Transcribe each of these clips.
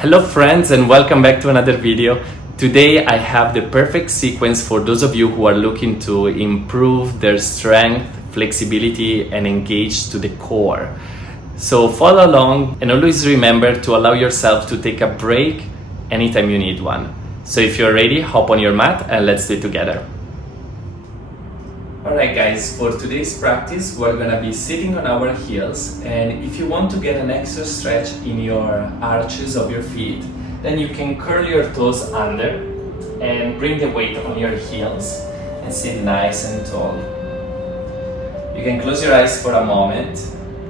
Hello friends and welcome back to another video. Today I have the perfect sequence for those of you who are looking to improve their strength, flexibility and engage to the core. So follow along and always remember to allow yourself to take a break anytime you need one. So if you're ready, hop on your mat and let's do it together. Alright guys, for today's practice we're gonna be sitting on our heels, and if you want to get an extra stretch in your arches of your feet, then you can curl your toes under and bring the weight on your heels and sit nice and tall. You can close your eyes for a moment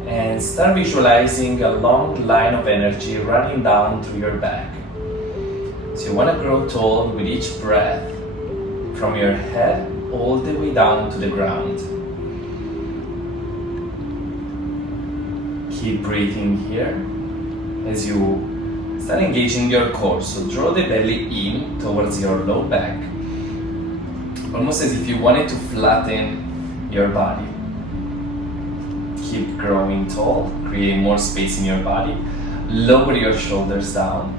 and start visualizing a long line of energy running down through your back. So you want to grow tall with each breath from your head all the way down to the ground. Keep breathing here as you start engaging your core. So draw the belly in towards your low back, almost as if you wanted to flatten your body. Keep growing tall, create more space in your body. Lower your shoulders down.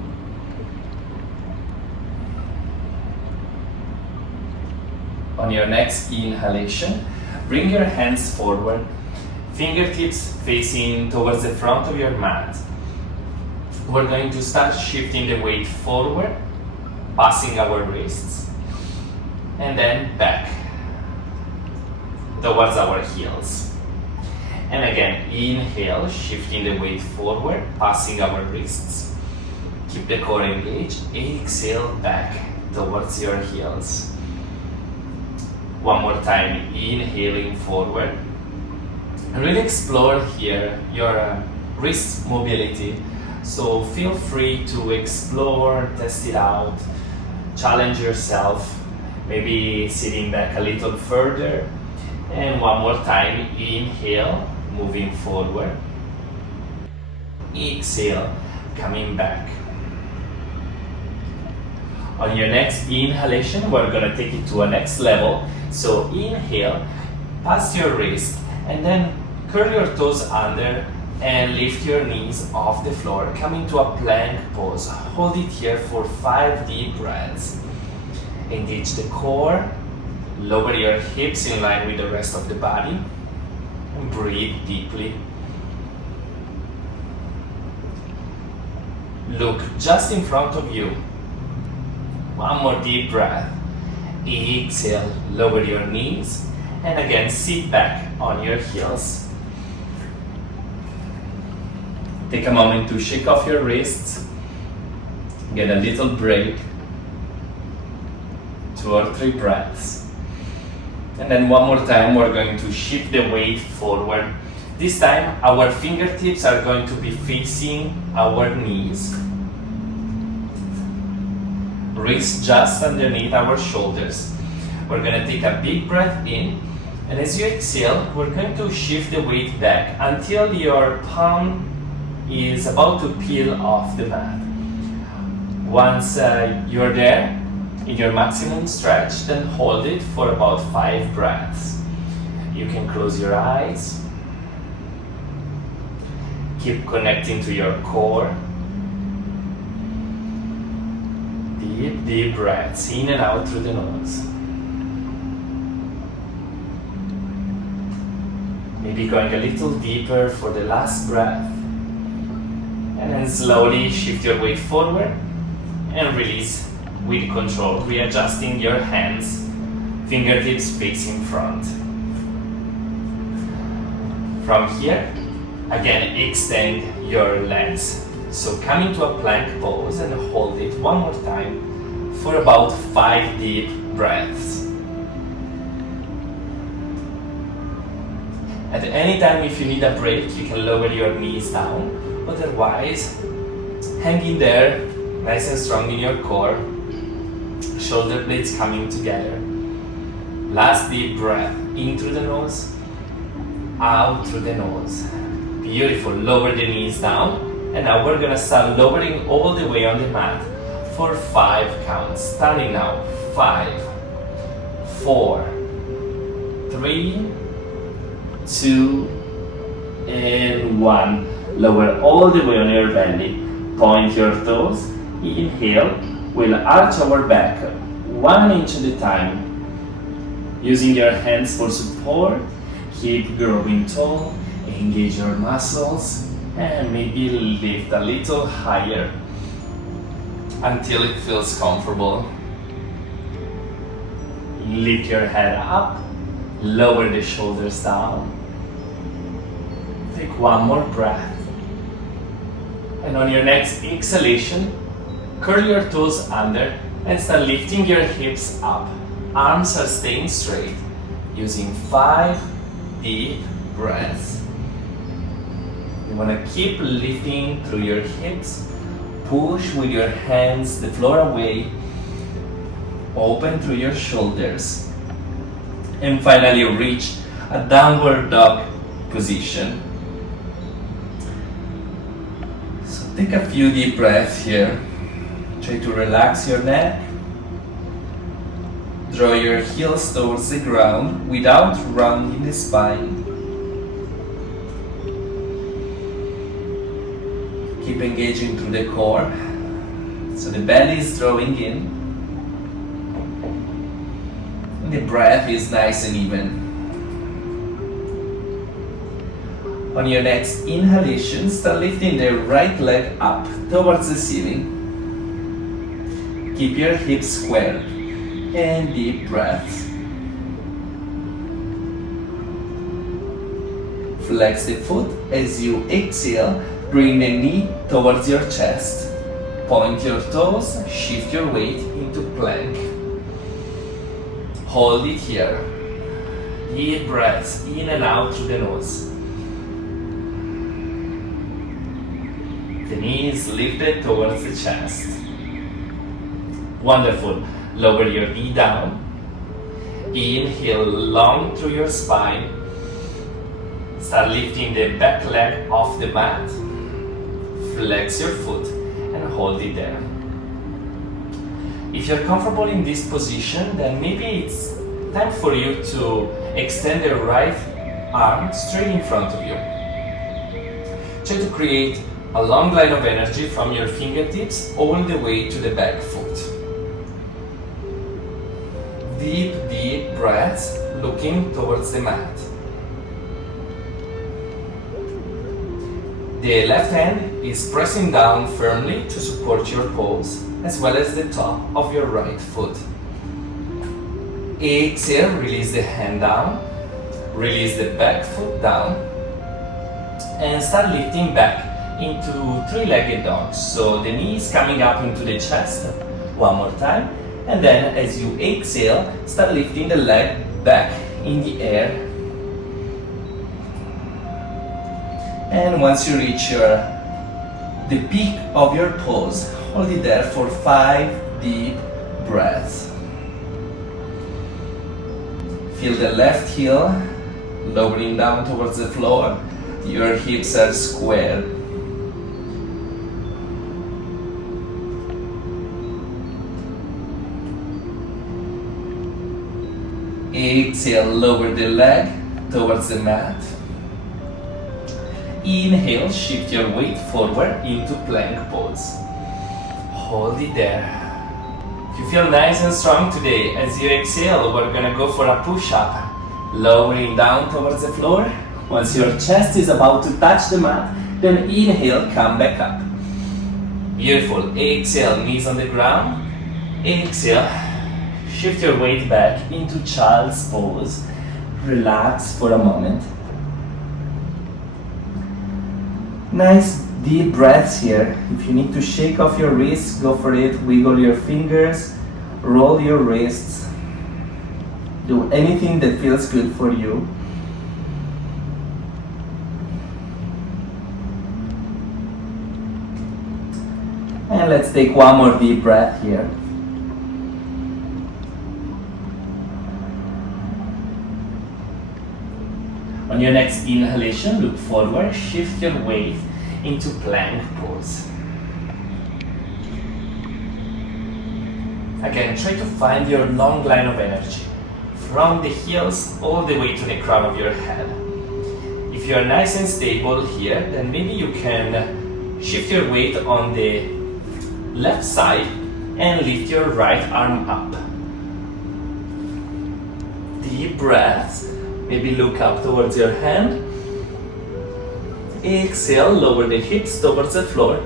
On your next inhalation, bring your hands forward, fingertips facing towards the front of your mat. We're going to start shifting the weight forward, passing our wrists, and then back towards our heels. And again, inhale, shifting the weight forward, passing our wrists. Keep the core engaged. Exhale, back towards your heels. One more time, inhaling forward. And really explore here your wrist mobility. So feel free to explore, test it out, challenge yourself, maybe sitting back a little further. And one more time, inhale, moving forward. Exhale, coming back. On your next inhalation, we're gonna take it to a next level. So inhale, pass your wrist, and then curl your toes under and lift your knees off the floor, coming to a plank pose. Hold it here for 5 deep breaths. Engage the core, lower your hips in line with the rest of the body, and breathe deeply. Look just in front of you. One more deep breath. Exhale, lower your knees, and again sit back on your heels. Take a moment to shake off your wrists, get a little break, 2 or 3 breaths. And then one more time we're going to shift the weight forward. This time our fingertips are going to be facing our knees. Wrists just underneath our shoulders. We're going to take a big breath in, and as you exhale, we're going to shift the weight back until your palm is about to peel off the mat. Once you're there in your maximum stretch, then hold it for about 5 breaths. You can close your eyes. Keep connecting to your core. Deep breaths in and out through the nose. Maybe going a little deeper for the last breath. And then slowly shift your weight forward and release with control, readjusting your hands, fingertips facing front. From here, again extend your legs. So come into a plank pose and hold it one more time for about 5 deep breaths. At any time if you need a break, you can lower your knees down. Otherwise, hang in there, nice and strong in your core. Shoulder blades coming together. Last deep breath, in through the nose, out through the nose. Beautiful, lower the knees down. And now we're gonna start lowering all the way on the mat for 5 counts. Starting now. 5, 4, 3, 2, and 1. Lower all the way on your belly. Point your toes. Inhale, we'll arch our back 1 inch at a time. Using your hands for support, keep growing tall, engage your muscles, and maybe lift a little higher until it feels comfortable. Lift your head up, lower the shoulders down. Take one more breath. And on your next exhalation, curl your toes under and start lifting your hips up. Arms are staying straight, using 5 deep breaths. You want to keep lifting through your hips. Push with your hands the floor away. Open through your shoulders. And finally reach a downward dog position. So take a few deep breaths here. Try to relax your neck. Draw your heels towards the ground without rounding the spine. Keep engaging through the core. So the belly is drawing in. And the breath is nice and even. On your next inhalation, start lifting the right leg up towards the ceiling. Keep your hips squared. And deep breaths. Flex the foot as you exhale. Bring the knee towards your chest. Point your toes, shift your weight into plank. Hold it here. Deep breaths in and out through the nose. The knee is lifted towards the chest. Wonderful. Lower your knee down. Inhale long through your spine. Start lifting the back leg off the mat. Flex your foot and hold it there. If you're comfortable in this position, then maybe it's time for you to extend the right arm straight in front of you. Try to create a long line of energy from your fingertips all the way to the back foot. Deep, deep breaths, looking towards the mat. The left hand is pressing down firmly to support your pose, as well as the top of your right foot. Exhale, release the hand down, release the back foot down, and start lifting back into three-legged dog. So the knee is coming up into the chest. One more time. And then as you exhale, start lifting the leg back in the air. And once you reach the peak of your pose, hold it there for 5 deep breaths. Feel the left heel lowering down towards the floor. Your hips are squared. Exhale, lower the leg towards the mat. Inhale, shift your weight forward into plank pose. Hold it there. If you feel nice and strong today, as you exhale, we're gonna go for a push-up. Lowering down towards the floor. Once your chest is about to touch the mat, then inhale, come back up. Beautiful. Exhale, knees on the ground. Exhale. Shift your weight back into child's pose. Relax for a moment. Nice deep breaths here. If you need to shake off your wrists, go for it. Wiggle your fingers, roll your wrists. Do anything that feels good for you. And let's take one more deep breath here. On your next inhalation, look forward, shift your weight into plank pose. Again, try to find your long line of energy from the heels all the way to the crown of your head. If you are nice and stable here, then maybe you can Shift your weight on the left side and lift your right arm up. Deep breaths. Maybe look up towards your hand. Exhale, lower the hips towards the floor.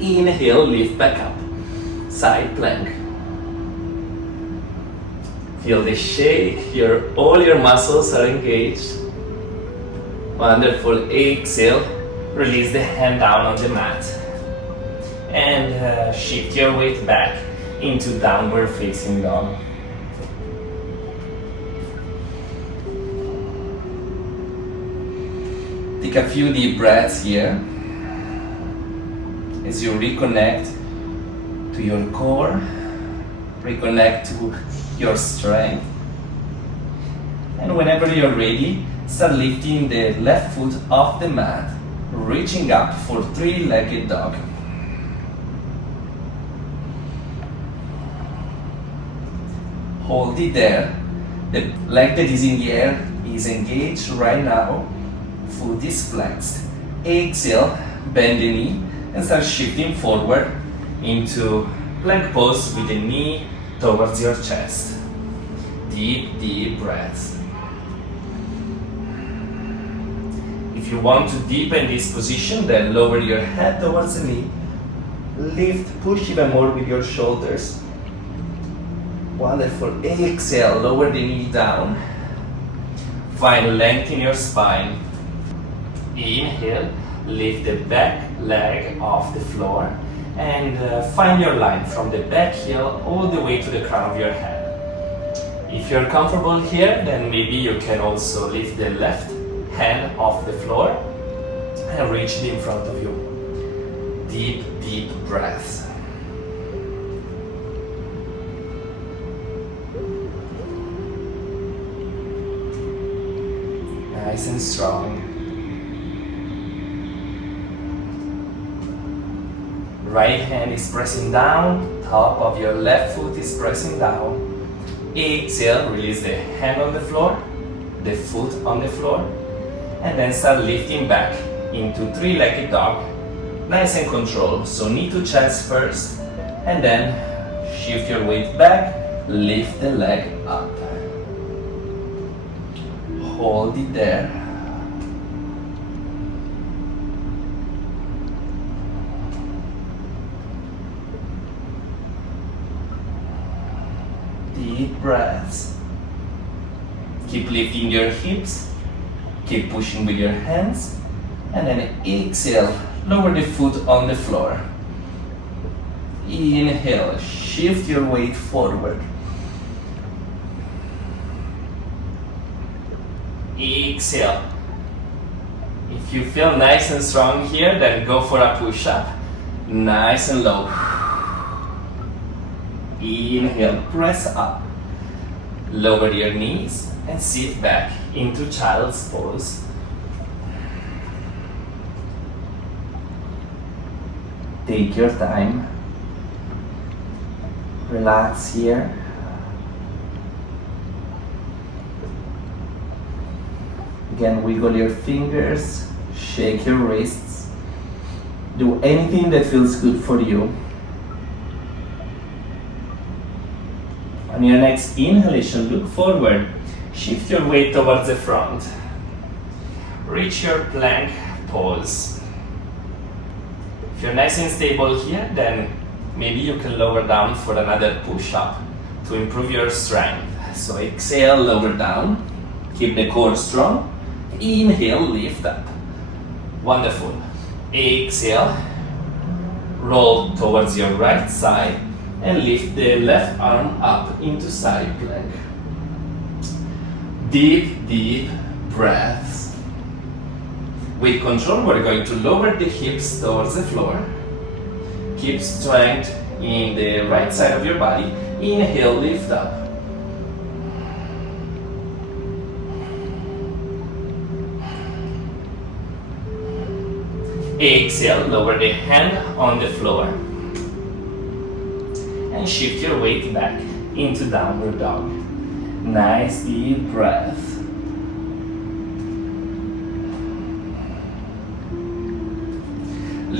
Inhale, lift back up. Side plank. Feel the shake, all your muscles are engaged. Wonderful. Exhale, release the hand down on the mat. And shift your weight back into downward facing dog. Take a few deep breaths here as you reconnect to your core, reconnect to your strength. And whenever you're ready, start lifting the left foot off the mat, reaching up for three-legged dog. Hold it there. The leg that is in the air is engaged right now. Foot is flexed. Exhale, bend the knee and start shifting forward into plank pose with the knee towards your chest. Deep, deep breaths. If you want to deepen this position, then lower your head towards the knee. Lift, push even more with your shoulders. Wonderful. Exhale, lower the knee down. Find length in your spine. Inhale, lift the back leg off the floor and find your line from the back heel all the way to the crown of your head. If you're comfortable here, then maybe you can also lift the left hand off the floor and reach it in front of you. Deep, deep breaths. Nice and strong. Right hand is pressing down, top of your left foot is pressing down. Exhale, release the hand on the floor, the foot on the floor, and then start lifting back into three-legged dog. Nice and controlled, so knee to chest first, and then shift your weight back, lift the leg up. Hold it there. Deep breaths. Keep lifting your hips. Keep pushing with your hands. And then exhale. Lower the foot on the floor. Inhale. Shift your weight forward. Exhale. If you feel nice and strong here, then go for a push-up. Nice and low. Inhale, press up. Lower your knees and sit back into child's pose. Take your time. Relax here. Again, wiggle your fingers, shake your wrists. Do anything that feels good for you. On your next inhalation, look forward. Shift your weight towards the front. Reach your plank pose. If you're nice and stable here, then maybe you can lower down for another push-up to improve your strength. So exhale, lower down. Keep the core strong. Inhale, lift up. Wonderful. Exhale, roll towards your right side and lift the left arm up into side plank. Deep, deep breaths. With control, we're going to lower the hips towards the floor. Keep strength in the right side of your body. Inhale, lift up. Exhale, lower the hand on the floor. And shift your weight back into downward dog. Nice deep breath.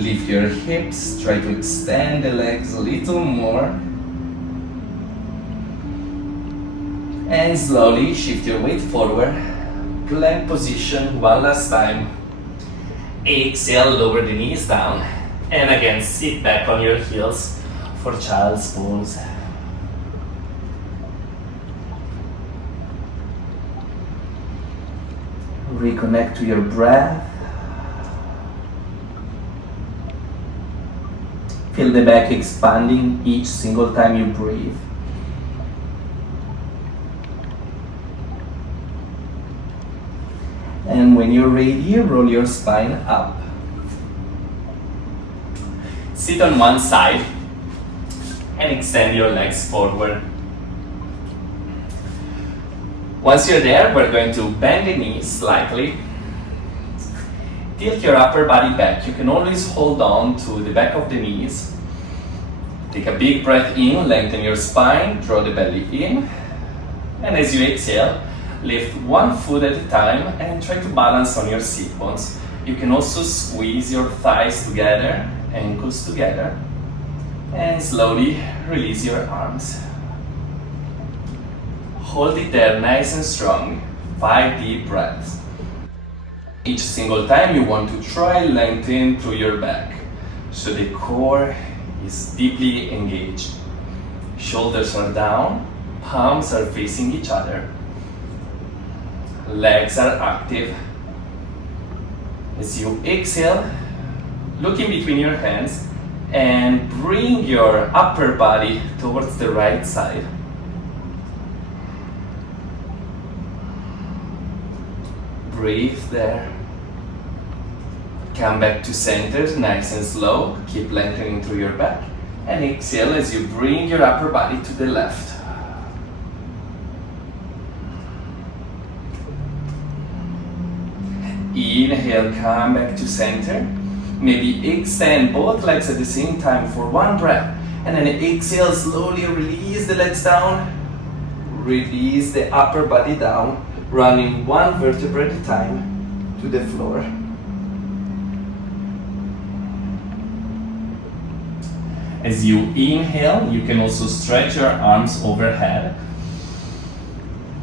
Lift your hips, try to extend the legs a little more. And slowly shift your weight forward. Plank position one last time. Exhale, lower the knees down. And again, sit back on your heels for child's pose. Reconnect to your breath. Feel the back expanding each single time you breathe. And when you're ready, roll your spine up. Sit on one side and extend your legs forward. Once you're there, we're going to bend the knees slightly. Tilt your upper body back. You can always hold on to the back of the knees. Take a big breath in, lengthen your spine, draw the belly in. And as you exhale, lift one foot at a time and try to balance on your sit bones. You can also squeeze your thighs together, ankles together, and slowly release your arms. Hold it there nice and strong. 5 deep breaths. Each single time you want to try lengthen through your back so the core is deeply engaged. Shoulders are down, palms are facing each other. Legs are active. As you exhale, look in between your hands and bring your upper body towards the right side. Breathe there. Come back to center, nice and slow. Keep lengthening through your back. And exhale as you bring your upper body to the left. Inhale, come back to center. Maybe extend both legs at the same time for one breath. And then exhale, slowly release the legs down. Release the upper body down, running one vertebra at a time to the floor. As you inhale, you can also stretch your arms overhead.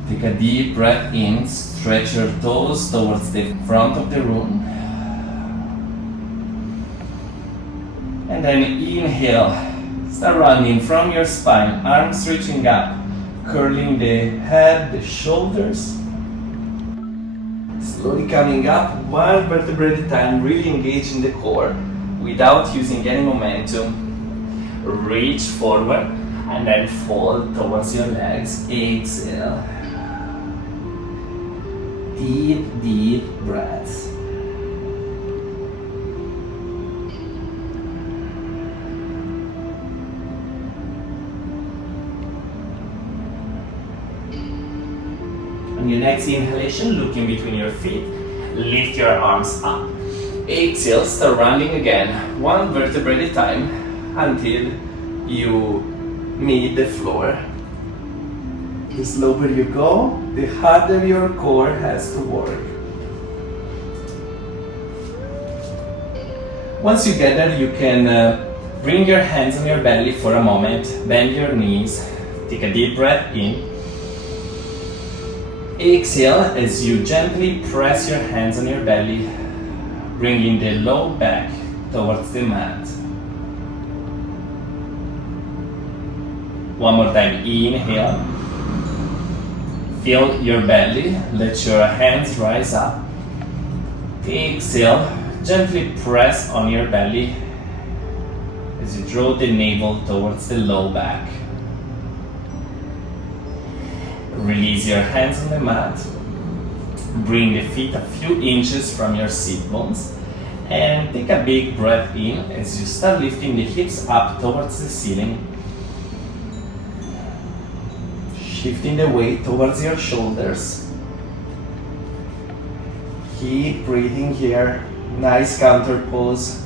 Take a deep breath in, stretch your toes towards the front of the room. And then inhale, start running from your spine, arms reaching up, curling the head, the shoulders. Slowly coming up, one vertebra at a time, really engaging the core without using any momentum. Reach forward and then fold towards your legs. Exhale. Deep, deep breaths. On your next inhalation, look in between your feet, lift your arms up. Exhale, start rounding again, one vertebra at a time until you meet the floor. The slower you go, the harder your core has to work. Once you get there, you can bring your hands on your belly for a moment, bend your knees, take a deep breath in. Exhale as you gently press your hands on your belly, bringing the low back towards the mat. One more time, inhale. Feel your belly, let your hands rise up. Exhale, gently press on your belly as you draw the navel towards the low back. Release your hands on the mat. Bring the feet a few inches from your sit bones and take a big breath in as you start lifting the hips up towards the ceiling. Shifting the weight towards your shoulders. Keep breathing here. Nice counter pose.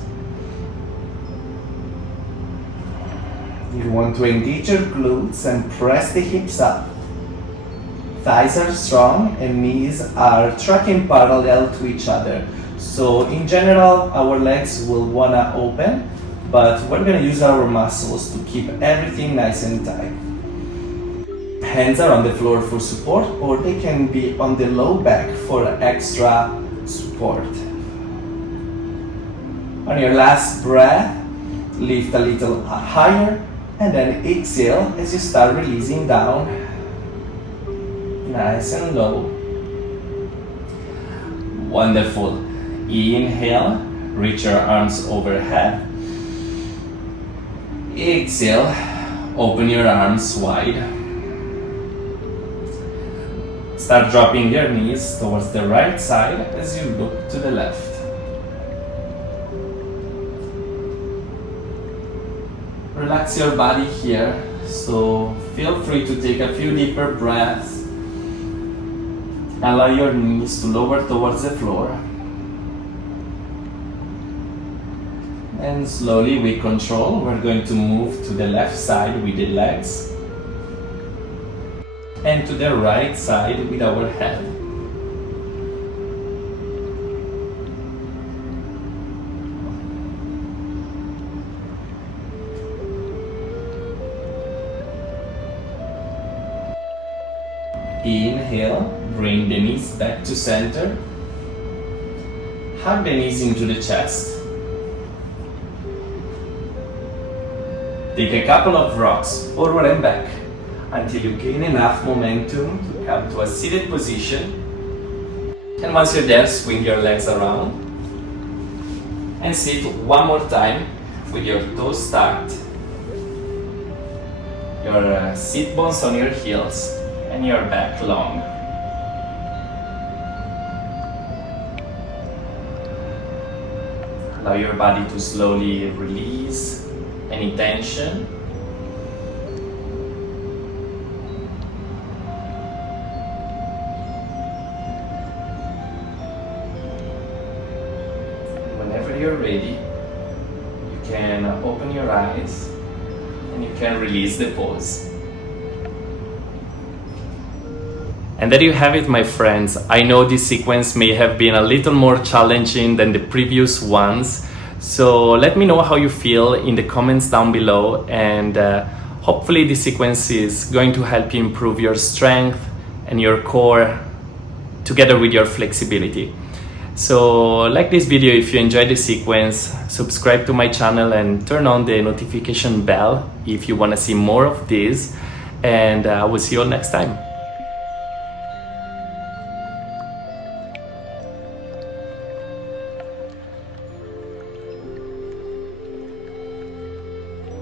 You want to engage your glutes and press the hips up. Thighs are strong and knees are tracking parallel to each other. So in general, our legs will wanna open, but we're gonna use our muscles to keep everything nice and tight. Hands are on the floor for support, or they can be on the low back for extra support. On your last breath, lift a little higher, and then exhale as you start releasing down. Nice and low. Wonderful. Inhale, reach your arms overhead. Exhale, open your arms wide. Start dropping your knees towards the right side as you look to the left. Relax your body here, so feel free to take a few deeper breaths. Allow your knees to lower towards the floor. And slowly, with control, we're going to move to the left side with the legs and to the right side with our head. Inhale, bring the knees back to center. Hug the knees into the chest. Take a couple of rocks forward and back until you gain enough momentum to come to a seated position. And once you're there, swing your legs around and sit one more time with your toes tucked, your sit bones on your heels, and your back long. Allow your body to slowly release any tension. Whenever you're ready, you can open your eyes and you can release the pose. And there you have it, my friends. I know this sequence may have been a little more challenging than the previous ones, so let me know how you feel in the comments down below, and hopefully this sequence is going to help you improve your strength and your core together with your flexibility. So like this video if you enjoyed the sequence, subscribe to my channel and turn on the notification bell if you want to see more of this, and I will see you all next time.